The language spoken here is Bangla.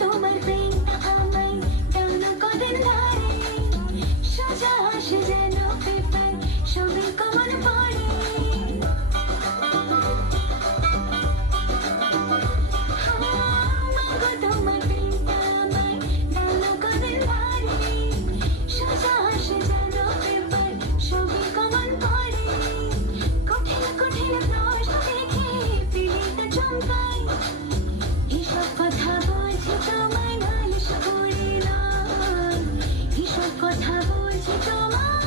তোমার প্রেমটা আমায় কেন কদিন ধরে সোজা আসে যেন পেপার সবে কমন পড়ে মাগো তোমার প্রেমটা আমায় কেন কদিন ধরে সোজা আসে যেন পেপার সবে কমন পড়ে কঠিন কঠিন প্রশ্ন দেখে পিড়িতে চমকাই এসব কথা বলছি তোমায় নালিশ করে না এসব কথা বলছি তোমায়